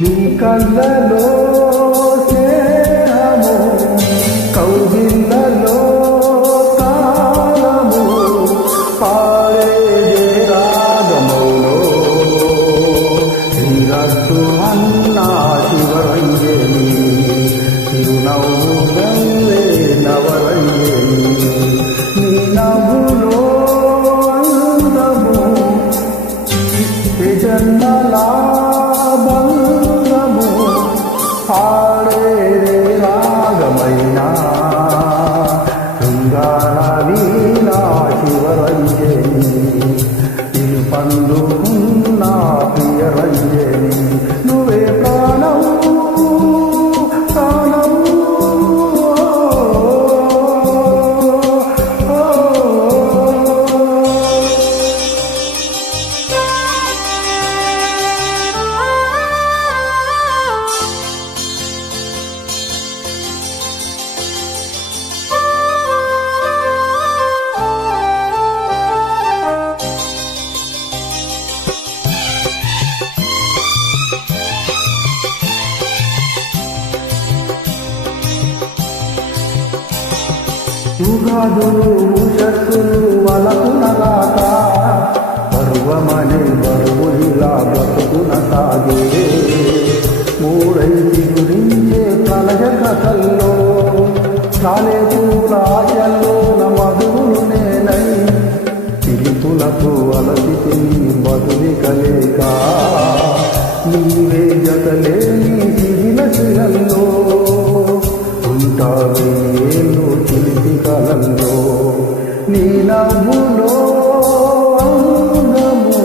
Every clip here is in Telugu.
నీ కళ్ళలో స్నేహము, కౌగిళ్ళలో తాళము, పాడే రాగములో శ్రీరస్తు అన్నా శివరంజని, చిరునవ్వు గల్లే నవరంజని, నీ నవ్వులో అందము జన్మలా పాడే రాగమైనా శృంగార వీణా శివరంజని, ఇది పండుకున్న ప్రియరంజని, నువ్వే ప్రాణం ప్రాణం. యుగాదులు ఉషస్సులు వలపున రాక, పర్వమని బరువులిలా బ్రతుకున సాగే, మూడైది గురించే ప్రళయ కథల్లో కాలే పూలాశల్లో మధువులు నేనై, పిలుపులకు అలసి తిని బదులి కలేక, నీవే జతలేని శిథిల శిలల్లో ఉంటావేలు చిలిపి కాలంలో, నీ నవ్వులో అందము,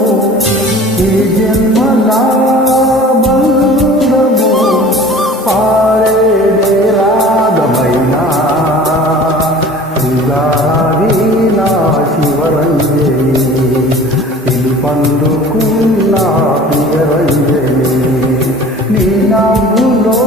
ఈ జన్మలా బంధము, పాడే రాగమైనా వీణా శివరంజని, ఇది పండుకున్న ప్రియరంజని, నీ నవ్వులో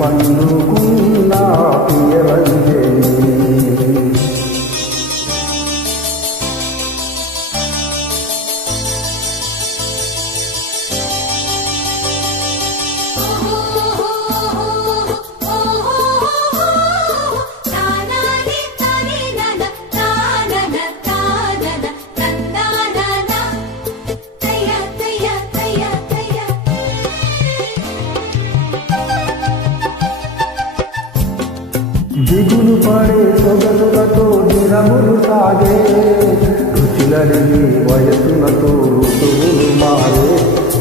పండుకున్న ప్రియరంజని. దిగులు పడే సొగసులతో దినములు సాగే, రుచులడిగి వయసులతో ఋతువులు మారే,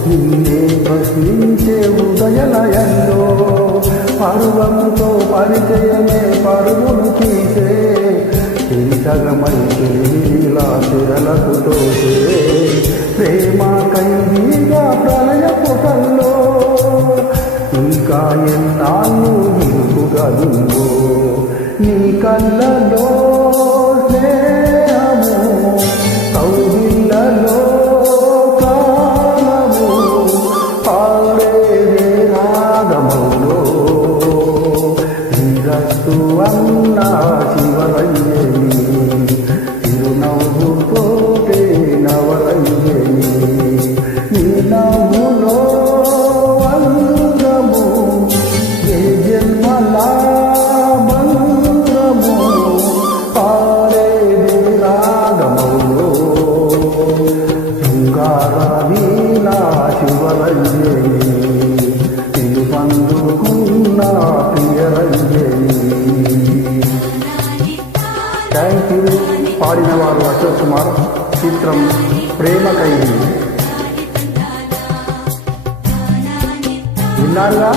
నిన్నే ప్రశ్నించే ఉదయలయంలో పర్వముతో పరిచయమే పరుగులు తీసే, తిరిసగమై తెలివిలా తిరలకు తోసే, ప్రేమ కైవీగా ప్రళయ పొటల్లో ఇంకా ఎన్నాళ్ళు ఇరుకుగా ఉందో, నీ కళ్ళలో స్నేహము, కౌగిళ్ళలో కాలము, పాడే రాగములో శ్రీరస్తు అన్నా శివరంజని, చిరునవ్వుతోటే నవరంజని, నీ నవ్వులో వీణా శివరంజని, ఇది పండుకున్న ప్రియరంజని. Thank you. పాడిన వారు అశోక్ కుమార్. చిత్రం ప్రేమ ఖైదీ. విన్నారుగా.